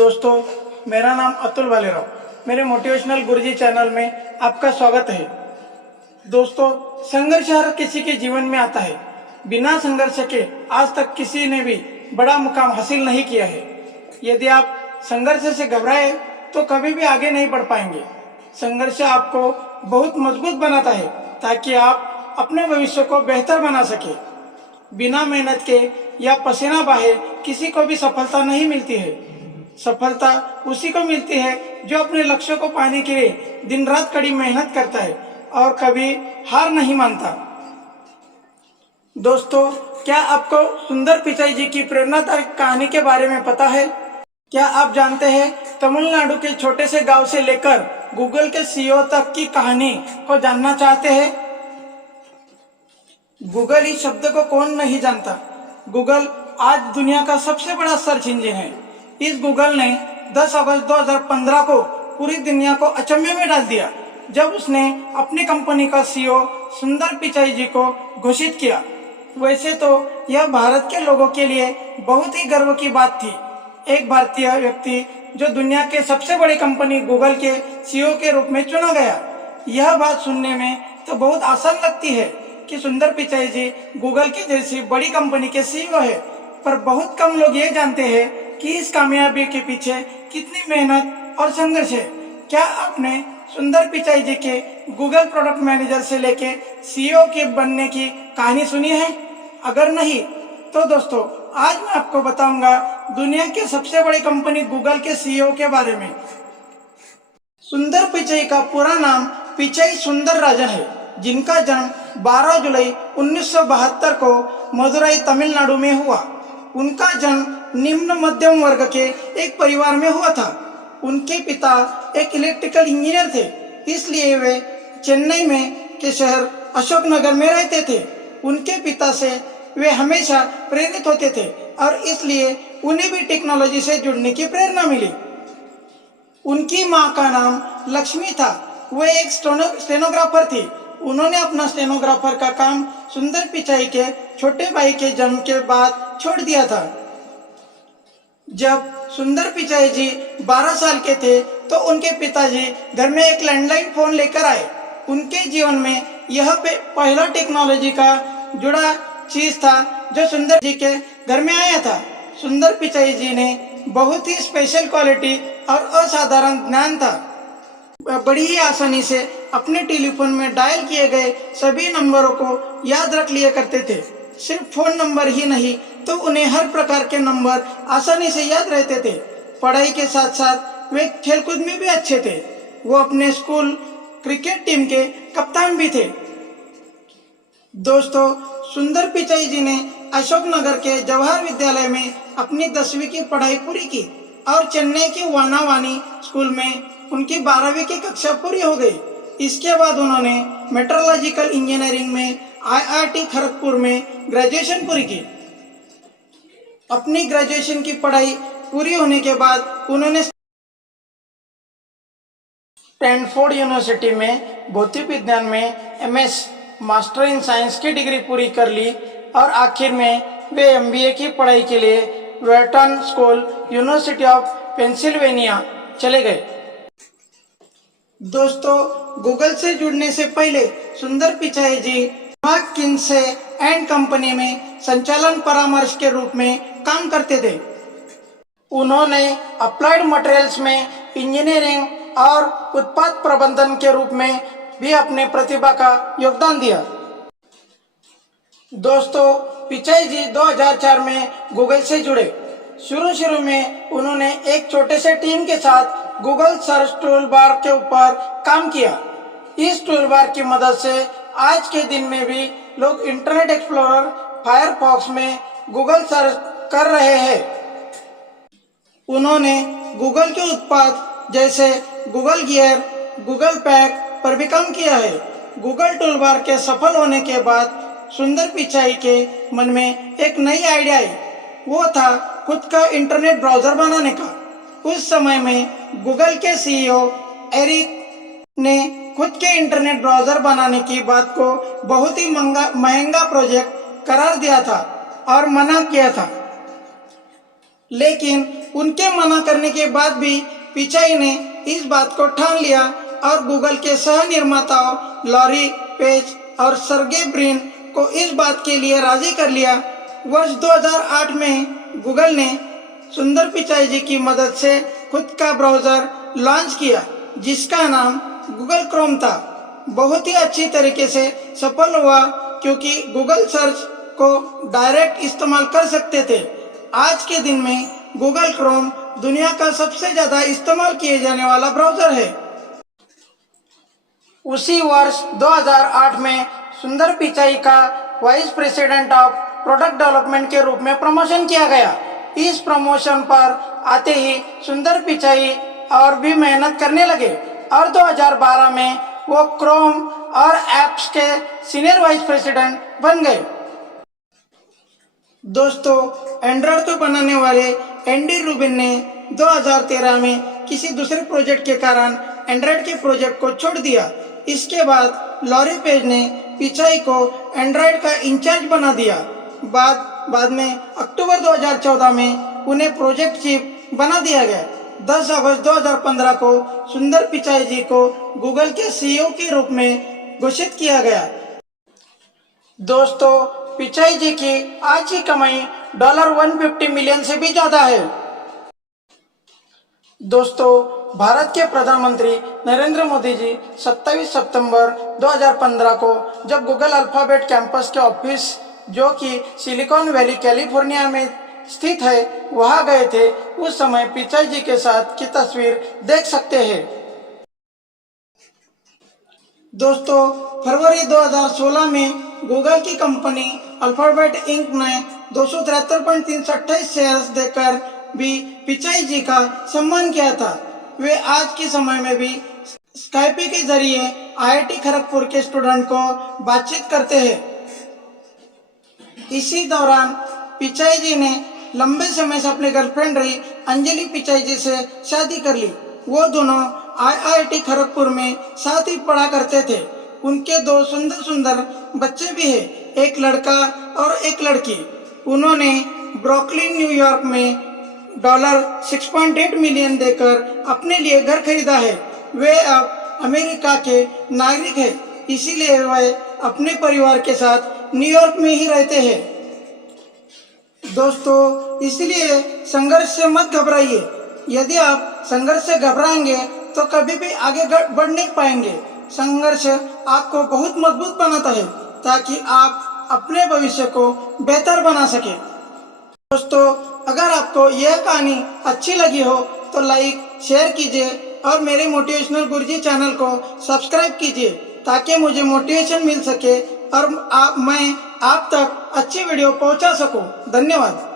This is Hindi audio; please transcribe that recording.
दोस्तों, मेरा नाम अतुल भालेराव। मेरे मोटिवेशनल गुरुजी चैनल में आपका स्वागत है। दोस्तों, संघर्ष हर किसी के जीवन में आता है। बिना संघर्ष के आज तक किसी ने भी बड़ा मुकाम हासिल नहीं किया है। यदि आप संघर्ष से घबराए तो कभी भी आगे नहीं बढ़ पाएंगे। संघर्ष आपको बहुत मजबूत बनाता है ताकि आप अपने भविष्य को बेहतर बना सके। बिना मेहनत के या पसीना बहाए किसी को भी सफलता नहीं मिलती है। सफलता उसी को मिलती है जो अपने लक्ष्य को पाने के लिए दिन रात कड़ी मेहनत करता है और कभी हार नहीं मानता। दोस्तों, क्या आपको सुंदर पिचाई जी की प्रेरणादायक कहानी के बारे में पता है? क्या आप जानते हैं तमिलनाडु के छोटे से गांव से लेकर गूगल के सीईओ तक की कहानी को जानना चाहते हैं? गूगल इस शब्द को कौन नहीं जानता। गूगल आज दुनिया का सबसे बड़ा सर्च इंजन है। इस गूगल ने 10 अगस्त 2015 को पूरी दुनिया को अचंभे में डाल दिया जब उसने अपनी कंपनी का सीईओ सुंदर पिचाई जी को घोषित किया। वैसे तो यह भारत के लोगों के लिए बहुत ही गर्व की बात थी। एक भारतीय व्यक्ति जो दुनिया के सबसे बड़ी कंपनी गूगल के सीईओ के रूप में चुना गया। यह बात सुनने में तो बहुत आसान लगती है कि सुंदर पिचाई जी गूगल की जैसी बड़ी कंपनी के सीईओ है, पर बहुत कम लोग ये जानते हैं कि इस कामयाबी के पीछे कितनी मेहनत और संघर्ष है। क्या आपने सुंदर पिचाई जी के गूगल प्रोडक्ट मैनेजर से लेके सीईओ के बनने की कहानी सुनी है? अगर नहीं तो दोस्तों, आज मैं आपको बताऊंगा दुनिया के सबसे बड़ी कंपनी गूगल के सीईओ के बारे में। सुंदर पिचाई का पूरा नाम पिचाई सुंदर राजन है, जिनका जन्म 12 जुलाई 1972 को मदुरई तमिलनाडु में हुआ। उनका जन्म निम्न मध्यम वर्ग के एक परिवार में हुआ था। उनके पिता एक इलेक्ट्रिकल इंजीनियर थे, इसलिए वे चेन्नई में के शहर अशोकनगर में रहते थे। उनके पिता से वे हमेशा प्रेरित होते थे और इसलिए उन्हें भी टेक्नोलॉजी से जुड़ने की प्रेरणा मिली। उनकी मां का नाम लक्ष्मी था। वह एक स्टेनोग्राफर थी। उन्होंने अपना स्टेनोग्राफर का काम सुंदर पिचाई के छोटे भाई के जन्म के बाद छोड़ दिया था। जब सुंदर पिचाई जी 12 साल के थे तो उनके पिताजी घर में एक लैंडलाइन फोन लेकर आए। उनके जीवन में यह पहला टेक्नोलॉजी का जुड़ा चीज था जो सुंदर जी के घर में आया था। सुंदर पिचाई जी ने बहुत ही स्पेशल क्वालिटी और असाधारण ज्ञान था। बड़ी ही आसानी से अपने टेलीफोन में डायल किए गए सभी नंबरों को याद रख लिया करते थे। सिर्फ फोन नंबर ही नहीं तो उन्हें हर प्रकार के नंबर आसानी से याद रहते थे। पढ़ाई के साथ साथ वे खेलकूद में भी अच्छे थे। वो अपने स्कूल क्रिकेट टीम के कप्तान भी थे। दोस्तों, सुंदर पिचाई जी ने अशोकनगर के जवाहर विद्यालय में अपनी 10वीं की पढ़ाई पूरी की और चेन्नई के वानावानी स्कूल में उनकी 12वीं की कक्षा पूरी हो गई। इसके बाद उन्होंने मेट्रोलॉजिकल इंजीनियरिंग में आईआईटी खड़गपुर में ग्रेजुएशन पूरी की। अपनी ग्रेजुएशन की पढ़ाई पूरी होने के बाद उन्होंने स्टैनफोर्ड यूनिवर्सिटी में भौतिक विज्ञान में एमएस मास्टर इन साइंस की डिग्री पूरी कर ली और आखिर में वे एमबीए की पढ़ाई के लिए Wharton school university of Pennsylvania चले गए। दोस्तों, गूगल से जुड़ने से पहले सुंदर पिचाई जी मैकिन्से एंड कंपनी में संचालन परामर्श के रूप में काम करते थे। उन्होंने अप्लाइड मटेरियल्स में इंजीनियरिंग और उत्पाद प्रबंधन के रूप में भी अपने प्रतिभा का योगदान दिया। दोस्तों, पिचाई जी 2004 में गूगल से जुड़े। शुरू में उन्होंने एक छोटे से टीम के साथ गूगल सर्च टूल बार के ऊपर काम किया। इस टूल बार की मदद से आज के दिन में भी लोग इंटरनेट एक्सप्लोरर फायरफॉक्स में गूगल सर्च कर रहे हैं। उन्होंने गूगल के उत्पाद जैसे गूगल गियर, गूगल पैक पर भी काम किया है। गूगल टूलबार के सफल होने के बाद सुंदर पिचाई के मन में एक नई आइडिया आई। वो था खुद का इंटरनेट ब्राउजर बनाने का। उस समय में गूगल के सीईओ एरिक ने खुद के इंटरनेट ब्राउजर बनाने की बात को बहुत ही महंगा प्रोजेक्ट करार दिया था और मना किया था। लेकिन उनके मना करने के बाद भी पिचाई ने इस बात को ठान लिया और गूगल के सह निर्माताओं लॉरी पेज और सर्गे ब्रिन को इस बात के लिए राजी कर लिया। वर्ष 2008 में गूगल ने सुंदर पिचाई जी की मदद से खुद का ब्राउजर लॉन्च किया जिसका नाम गूगल क्रोम था। बहुत ही अच्छी तरीके से सफल हुआ क्योंकि गूगल सर्च को डायरेक्ट इस्तेमाल कर सकते थे। आज के दिन में गूगल क्रोम दुनिया का सबसे ज्यादा इस्तेमाल किए जाने वाला ब्राउजर है। उसी वर्ष 2008 में सुंदर पिचाई का vice president of product development के रूप में प्रमोशन किया गया। इस प्रमोशन पर आते ही सुंदर पिचाई और भी मेहनत करने लगे और 2012 में वो क्रोम और एप्स के सीनियर वाइस प्रेसिडेंट बन गए। दोस्तों, एंड्रॉयड को बनाने वाले एंडी रूबिन ने 2013 में किसी दूसरे प्रोजेक्ट के कारण एंड्रॉयड के प्रोजेक्ट को छोड़ दिया। इसके बाद लॉरी पेज ने पिचाई को एंड्रॉयड का इंचार्ज बना दिया। बाद में अक्टूबर 2014 में उन्हें प्रोजेक्ट चीफ बना दिया गया। 10 अगस्त 2015 को सुंदर पिचाई जी को गूगल के सीईओ के रूप में घोषित किया गया। दोस्तों, पिचाई जी की आज की कमाई $150 मिलियन से भी ज्यादा है। दोस्तों, भारत के प्रधानमंत्री नरेंद्र मोदी जी 27 सितंबर 2015 को जब गूगल अल्फाबेट कैंपस के ऑफिस जो कि सिलिकॉन वैली कैलिफोर्निया में स्थित है वहां गए थे। उस समय पिचाई जी के साथ की तस्वीर देख सकते हैं। दोस्तों, फरवरी 2016 में गूगल की कंपनी अल्फाबेट इंक ने 273.328 शेयर्स देकर भी पिचाई जी का सम्मान किया था। वे आज के समय में भी स्काइपी के जरिए आईआईटी खड़गपुर के स्टूडेंट को बातचीत करते हैं। इसी दौरान पिचाई जी ने लंबे समय से अपने गर्लफ्रेंड रही अंजलि पिचाई जी से शादी कर ली। वो दोनों आईआईटी खड़गपुर में साथ ही पढ़ा करते थे। उनके 2 सुंदर सुंदर बच्चे भी हैं, एक लड़का और एक लड़की। उन्होंने ब्रुकलिन न्यूयॉर्क में $6.8 मिलियन देकर अपने लिए घर खरीदा है। वे अब अमेरिका के नागरिक हैं, इसीलिए वे अपने परिवार के साथ न्यूयॉर्क में ही रहते हैं। दोस्तों, इसलिए संघर्ष से मत घबराइए। यदि आप संघर्ष से घबराएंगे तो कभी भी आगे बढ़ नहीं पाएंगे। संघर्ष आपको बहुत मजबूत बनाता है ताकि आप अपने भविष्य को बेहतर बना सके। दोस्तों, अगर आपको यह कहानी अच्छी लगी हो तो लाइक शेयर कीजिए और मेरे मोटिवेशनल गुरुजी चैनल को सब्सक्राइब कीजिए ताकि मुझे मोटिवेशन मिल सके और मैं आप तक अच्छी वीडियो पहुंचा सकूं। धन्यवाद।